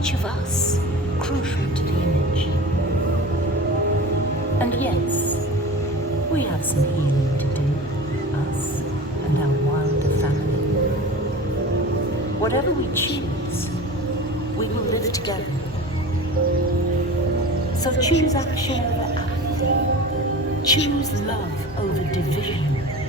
each of us crucial to the image. And yes, we have some healing to do, us and our wilder family. Whatever we choose, we will live together. So choose action over apathy. Choose love over division.